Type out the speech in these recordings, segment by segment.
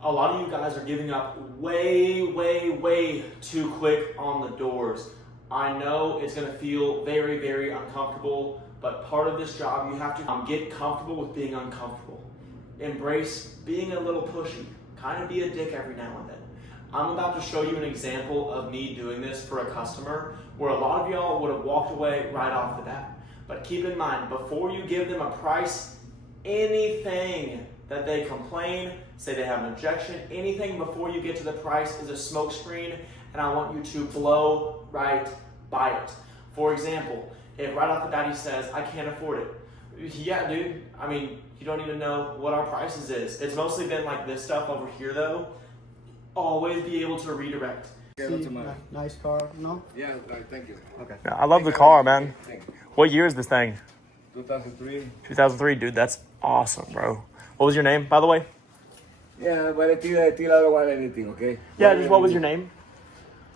A lot of you guys are giving up way too quick on the doors. I know it's gonna feel very uncomfortable, but part of this job, you have to get comfortable with being uncomfortable. Embrace being a little pushy. Kind of be a dick every now and then. I'm about to show you an example of me doing this for a customer where a lot of y'all would have walked away right off the bat. But keep in mind, before you give them a price, anything that they complain, say they have an objection, anything before you get to the price is a smoke screen, and I want you to blow right by it. For example, if right off the bat he says, I can't afford it. Yeah, dude, I mean, you don't even know what our prices is. It's mostly been like this stuff over here though. Always be able to redirect. Nice car, no? Yeah, thank you. Okay. Yeah, I love the car, man. Thank you. What year is this thing? 2003. 2003, dude, that's awesome, bro. What was your name, by the way? Yeah, but I don't want anything, okay? Yeah, just what was your name?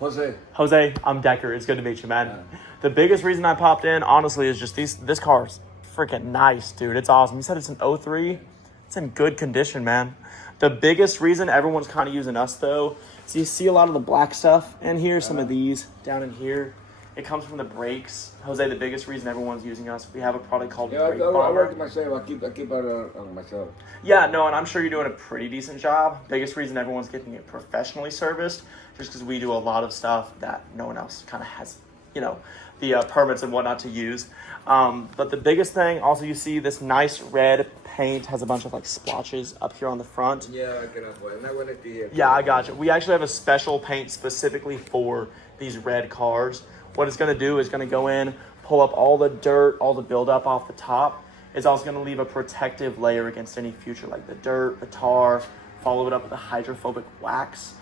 Jose. Jose, I'm Decker. It's good to meet you, man. The biggest reason I popped in, honestly, is just this car's freaking nice, dude. It's awesome. You said it's an 03. It's in good condition, man. The biggest reason everyone's kind of using us, though, is you see a lot of the black stuff in here, some of these down in here. It comes from the brakes. Jose, the biggest reason everyone's using us, we have a product called Yeah, Brake I Bomber. work myself. I keep it on myself. Yeah, no, and I'm sure you're doing a pretty decent job. Biggest reason everyone's getting it professionally serviced, just because we do a lot of stuff that no one else kind of has, the permits and whatnot to use. But the biggest thing, also you see this nice red paint has a bunch of like splotches up here on the front. Yeah, I can afford it. Not when it's here. Yeah, I got you. We actually have a special paint specifically for these red cars. What it's gonna do is gonna go in, pull up all the dirt, all the buildup off the top. It's also gonna leave a protective layer against any future, like the dirt, the tar, follow it up with a hydrophobic wax.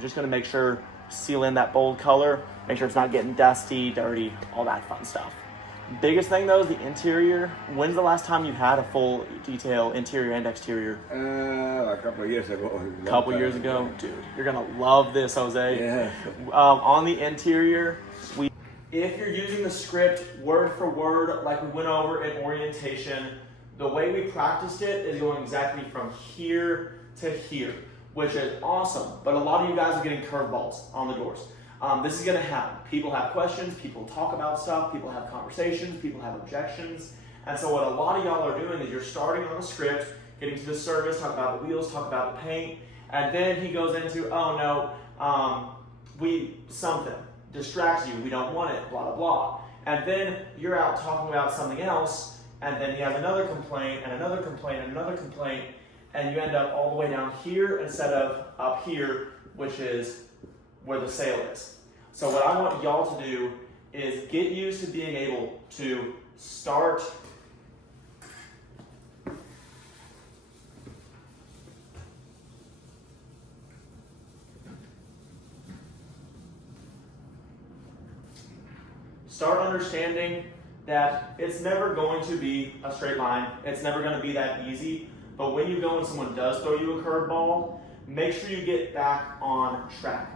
Just gonna make sure, seal in that bold color, make sure it's not getting dusty, dirty, all that fun stuff. Biggest thing though is the interior. When's the last time you had a full detail interior and exterior? A couple of years ago. A couple years ago? Dude, you're gonna love this, Jose. Yeah. On the interior, if you're using the script word for word like we went over in orientation, the way we practiced it is going exactly from here to here, which is awesome. But a lot of you guys are getting curveballs on the doors. This is gonna happen. People have questions, people talk about stuff, people have conversations, people have objections. And so what a lot of y'all are doing is you're starting on the script, getting to the service, talk about the wheels, talk about the paint, and then he goes into, oh no, something distracts you, we don't want it, blah, blah, blah. And then you're out talking about something else, and then he has another complaint, and another complaint, and another complaint, and you end up all the way down here instead of up here, which is where the sale is. So what I want y'all to do is get used to being able to start understanding that it's never going to be a straight line. It's never going to be that easy. But when you go and someone does throw you a curveball, make sure you get back on track.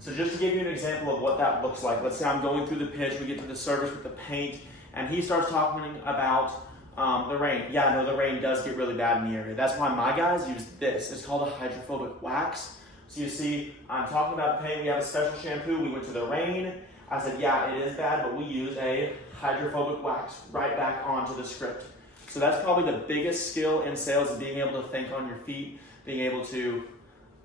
So just to give you an example of what that looks like, let's say I'm going through the pitch, we get to the service with the paint, and he starts talking about the rain. Yeah, no, the rain does get really bad in the area. That's why my guys use this. It's called a hydrophobic wax. So you see, I'm talking about the paint. We have a special shampoo. We went to the rain. I said, yeah, it is bad, but we use a hydrophobic wax right back onto the script. So that's probably the biggest skill in sales, is being able to think on your feet, being able to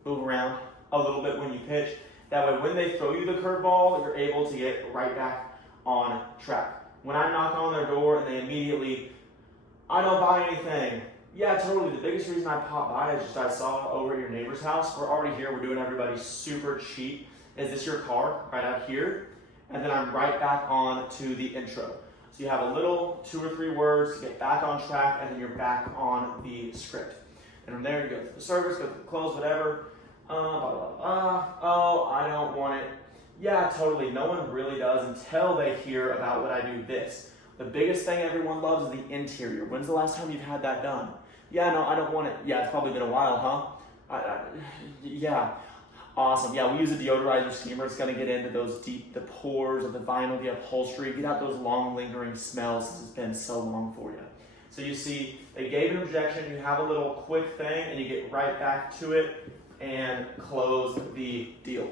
move around a little bit when you pitch. That way, when they throw you the curveball, you're able to get right back on track. When I knock on their door and they immediately, I don't buy anything. Yeah, totally. The biggest reason I popped by is just I saw over at your neighbor's house. We're already here. We're doing everybody super cheap. Is this your car? Right out here. And then I'm right back on to the intro. So you have a little 2 or 3 words to get back on track, and then you're back on the script. And from there, you go to the service, go to the close, whatever. Blah, blah, blah. Oh, I don't want it. Yeah, totally. No one really does until they hear about what I do this. The biggest thing everyone loves is the interior. When's the last time you've had that done? Yeah, no, I don't want it. Yeah, it's probably been a while, huh? Yeah. Awesome. Yeah, we use a deodorizer steamer. It's going to get into those the pores of the vinyl, the upholstery, get out those long lingering smells since it's been so long for you. So you see, they gave an objection, you have a little quick thing, and you get right back to it and close the deal.